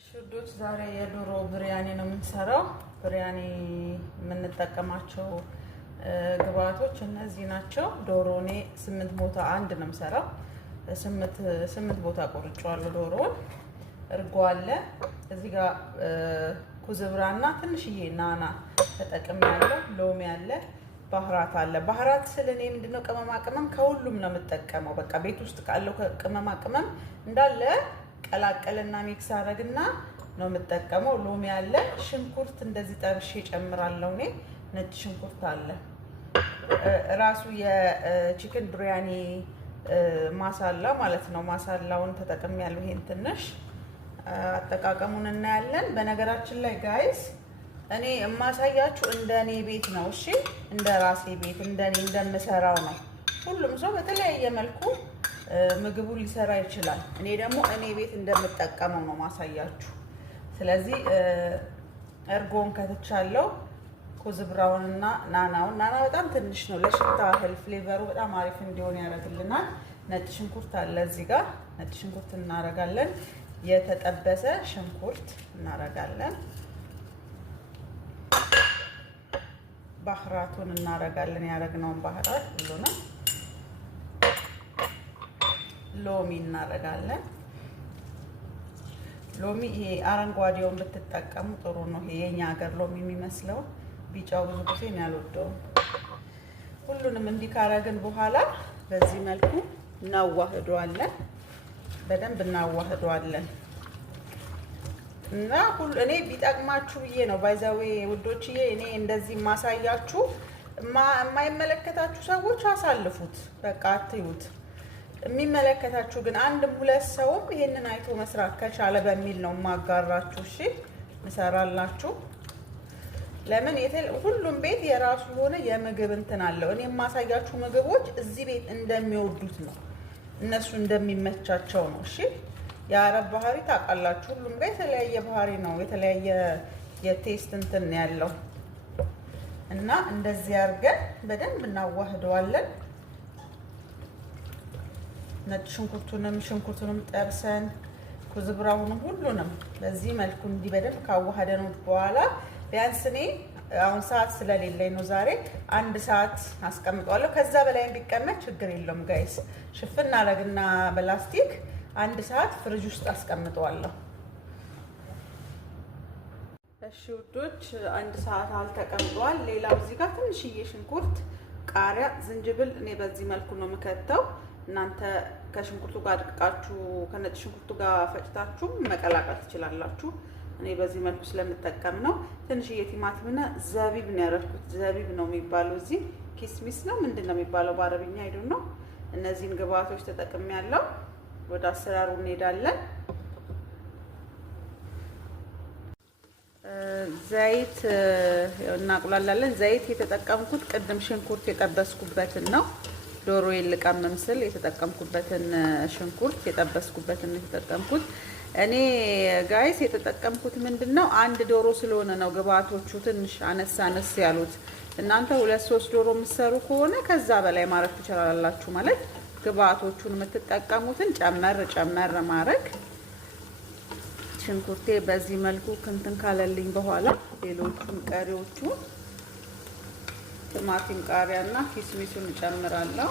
ሽዶች ዛሬ የዶሮ ብሪያኒ ነው የምንሰራው። ብሪያኒ የምንጠቀማቸው ግብአቶች እነዚህ ናቸው። ዶሮ እኔ 8 ቦታ አንድ ነው የምሰራው። 8 ቦታ ቆርጬዋለሁ ዶሮውን። እርጎ አለ እዚህ ጋር ኩዝብራና ትንሽዬ ናና ተጠቅሜያለሁ። ሎሚ አለ፣ ባህራት አለ። ባህራት ስል እኔ ምንድነው ቅመማ ቅመም ከሁሉም ነው የምጠቀመው። በቃ ቤት ውስጥ ካለው ቅመማ ቅመም እንዳለ ቀላቀልና ሚክስ አረግና ነው የምጠቀመው። ሎሚ አለ፣ ሽንኩርት እንደዚህ ጠብሼ ጨምራለሁ። እኔ ነጭ ሽንኩርት አለ። ራሱ የቺክን ብሪያኒ ማሳላ ማለት ነው። ማሳላውን ተጠቅሜያለሁ። ይሄን ትንሽ አጠቃቀሙን እናያለን። በነገራችን ላይ ጋይስ እኔ የማሳያችሁ እንደኔ ቤት ነው። እሺ እንደ ራሴ ቤት እንደኔ እንደምሰራው ነው። ሁሉም ሰው በተለያየ መልኩ ምግቡን ሊሰራ ይችላል። እኔ ደግሞ እኔ ቤት እንደምጠቀመው ነው ማሳያችሁ። ስለዚህ እርጎን ከትቻለሁ፣ ኩዝብራውንና ናናውን። ናና በጣም ትንሽ ነው ለሽታ እህል ፍሌቨሩ በጣም አሪፍ እንዲሆን ያደርግልናል። ነጭ ሽንኩርት አለ እዚህ ጋር ነጭ ሽንኩርት እናረጋለን። የተጠበሰ ሽንኩርት እናረጋለን። ባህራቱን እናረጋለን። ያረግነውን ባህራት ሁሉንም ሎሚ እናረጋለን። ሎሚ ይሄ አረንጓዴውን ብትጠቀሙ ጥሩ ነው። ይሄ የኛ ሀገር ሎሚ የሚመስለው ቢጫው ብዙ ጊዜ ነው ያልወደውም። ሁሉንም እንዲህ ካረግን በኋላ በዚህ መልኩ እናዋህደዋለን። በደንብ እናዋህደዋለን እና እኔ ቢጠቅማችሁ ብዬ ነው ባይዛዌ ውዶችዬ። እኔ እንደዚህ ማሳያችሁ የማይመለከታችሁ ሰዎች አሳልፉት፣ በቃ አትዩት። የሚመለከታችሁ ግን አንድም ሁለት ሰውም ይሄንን አይቶ መስራት ከቻለ በሚል ነው ማጋራችሁ። እሺ እንሰራላችሁ። ለምን ሁሉም ቤት የራሱ የሆነ የምግብ እንትን አለው። እኔ የማሳያችሁ ምግቦች እዚህ ቤት እንደሚወዱት ነው፣ እነሱ እንደሚመቻቸው ነው። እሺ የአረብ ባህሪ ታውቃላችሁ፣ ሁሉም ጋር የተለያየ ባህሪ ነው፣ የተለያየ የቴስት እንትን ያለው እና እንደዚህ አድርገን በደንብ እናዋህደዋለን። ነጭ ሽንኩርቱንም ጠብሰን ኩዝብራውንም ሁሉንም በዚህ መልኩ እንዲህ በደንብ ካዋሃደነው በኋላ ቢያንስ እኔ አሁን ሰዓት ስለሌለኝ ነው ዛሬ 1 ሰዓት አስቀምጠዋለሁ። ከዛ በላይ ቢቀመጥ ችግር የለውም ጋይስ። ሽፍን አረግና በላስቲክ 1 ሰዓት ፍሪጅ ውስጥ አስቀምጠዋለሁ። እሺ ውዶች 1 ሰዓት አልተቀምጧል። ሌላው እዚህ ጋር ትንሽዬ ሽንኩርት፣ ቃሪያ፣ ዝንጅብል እኔ በዚህ መልኩ ነው የምከተው። እናንተ ከሽንኩርቱ ጋር አድቅቃችሁ ከነጭ ሽንኩርቱ ጋር ፈጭታችሁ መቀላቀል ትችላላችሁ። እኔ በዚህ መልኩ ስለምጠቀም ነው። ትንሽዬ ቲማቲምና ዘቢብ ነው ያደረኩት። ዘቢብ ነው የሚባለው እዚህ ኪስሚስ ነው ምንድን ነው የሚባለው በአረብኛ አይደል ነው። እነዚህን ግብአቶች ተጠቅሜያለሁ። ወደ አሰራሩ እንሄዳለን። ዘይት እናቁላላለን። ዘይት የተጠቀምኩት ቅድም ሽንኩርት የጠበስኩበትን ነው። ዶሮ ልቀመም ስል የተጠቀምኩበትን ሽንኩርት የጠበስኩበትን የተጠቀምኩት። እኔ ጋይስ የተጠቀምኩት ምንድነው 1 ዶሮ ስለሆነ ነው ግብአቶቹ ትንሽ አነስ ያሉት። እናንተ 2-3 ዶሮ የምትሰሩ ከሆነ ከዛ በላይ ማድረግ ትችላላችሁ። ማለት ግብአቶቹን የምትጠቀሙትን ጨመር ማድረግ። ሽንኩርቴ በዚህ መልኩ ክንትን ካለልኝ በኋላ ሌሎቹን ቀሪዎቹ ቲማቲም፣ ቃሪያና ኪስሚሱን እጨምራለሁ።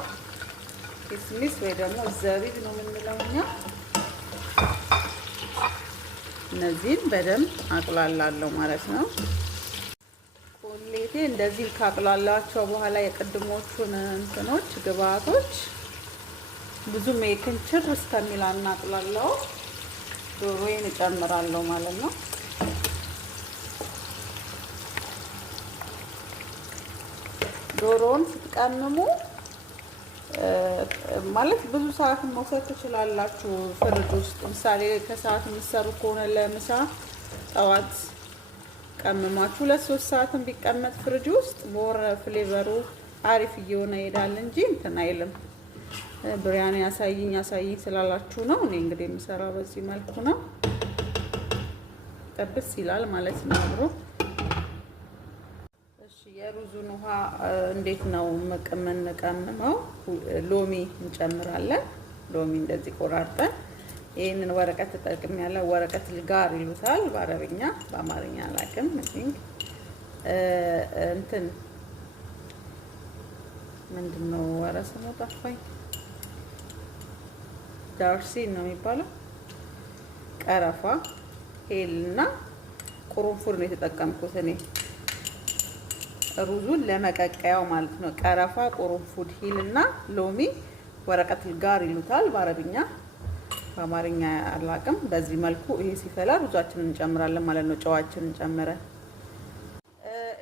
ኪስሚስ ወይ ደግሞ ዘቢብ ነው የምንለው እኛ። እነዚህን በደንብ አቅላላለሁ ማለት ነው። ቁሌቴ እንደዚህ ካቅላላቸው በኋላ የቅድሞቹን እንትኖች ግብአቶች ብዙም የክንችር እስከሚል አናቅላለው ዶሮዬን እጨምራለሁ ማለት ነው። ዶሮውን ስትቀምሙ ማለት ብዙ ሰዓት መውሰድ ትችላላችሁ ፍሪጅ ውስጥ። ምሳሌ ከሰዓት የምትሰሩ ከሆነ ለምሳ ጠዋት ቀምማችሁ 2-3 ሰዓትም ቢቀመጥ ፍሪጅ ውስጥ ሞር ፍሌቨሩ አሪፍ እየሆነ ይሄዳል እንጂ እንትን አይልም። ብሪያኒ ያሳይኝ ስላላችሁ ነው። እኔ እንግዲህ የምሰራው በዚህ መልኩ ነው። ጠብስ ይላል ማለት ነው አብሮ። የሩዙን ውሃ እንዴት ነው የምንቀምመው? ሎሚ እንጨምራለን። ሎሚ እንደዚህ ቆራርጠን ይሄንን ወረቀት ተጠቅሜያለሁ። ወረቀት ልጋር ይሉታል በአረብኛ፣ በአማርኛ አላውቅም። እንትን ምንድነው ኧረ ስሙ ጠፋኝ። ዳርሲን ነው የሚባለው። ቀረፋ፣ ሄልና ቁርንፉድ ነው የተጠቀምኩት እኔ ሩዙን ለመቀቀያው ማለት ነው። ቀረፋ፣ ቁርንፉድ፣ ሂልና ሎሚ፣ ወረቀት ልጋር ይሉታል በአረብኛ፣ በአማርኛ አላውቅም። በዚህ መልኩ ይሄ ሲፈላ ሩዛችንን እንጨምራለን ማለት ነው። ጨዋችንን ጨምረን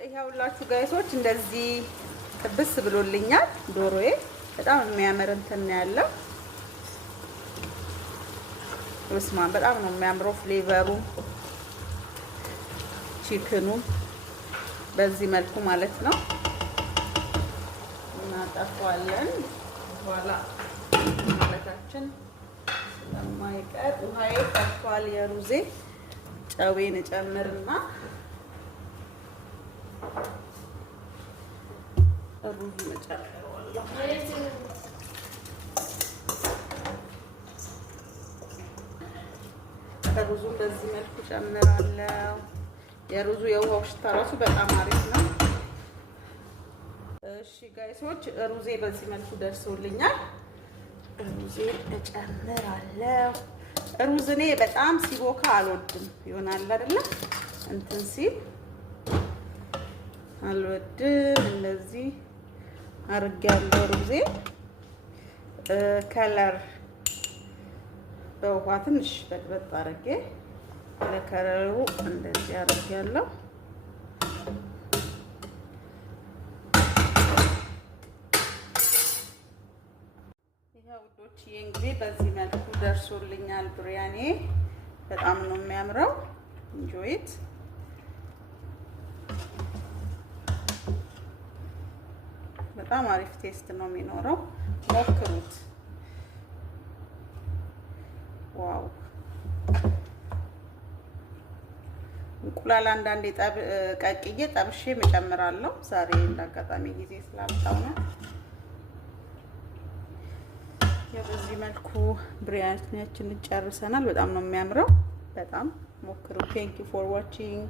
ይኸውላችሁ ጋይሶች እንደዚህ ጥብስ ብሎልኛል። ዶሮዬ በጣም የሚያምር እንትን ያለው በስማ በጣም ነው የሚያምረው። ፍሌቨሩ ቺክኑ በዚህ መልኩ ማለት ነው እናጠፋዋለን። በኋላ ማለታችን ስለማይቀር ውሃዬ ጠፍቷል። የሩዜ ጨዌን እጨምርና ሩዙን እጨምረዋለሁ። ሩዙን በዚህ መልኩ ጨምራለሁ። የሩዙ የውሃው ሽታ ራሱ በጣም አሪፍ ነው። እሺ ጋይሶች ሩዜ በዚህ መልኩ ደርሶልኛል። ሩዜ እጨምራለሁ። ሩዝ እኔ በጣም ሲቦካ አልወድም። ይሆናል አይደለ? እንትን ሲል አልወድም። እንደዚህ አድርጌያለሁ። ሩዜ ከለር በውሃ ትንሽ በጥበጥ አድርጌ ለከለሩ እንደዚህ አድርጌያለሁ። ይሄው ውዶችዬ እንግዲህ በዚህ መልኩ ደርሶልኛል። ብሪያኔ በጣም ነው የሚያምረው። እንጆይት በጣም አሪፍ ቴስት ነው የሚኖረው። ሞክሩት። ዋው! እንቁላል አንዳንዴ ቀቅዬ ጠብሼ እጨምራለሁ። ዛሬ እንዳጋጣሚ ጊዜ ስላጣው ነው። በዚህ መልኩ ብሪያኒያችንን ጨርሰናል። በጣም ነው የሚያምረው። በጣም ሞክሩ። ቴንክ ዩ ፎር ዋቺንግ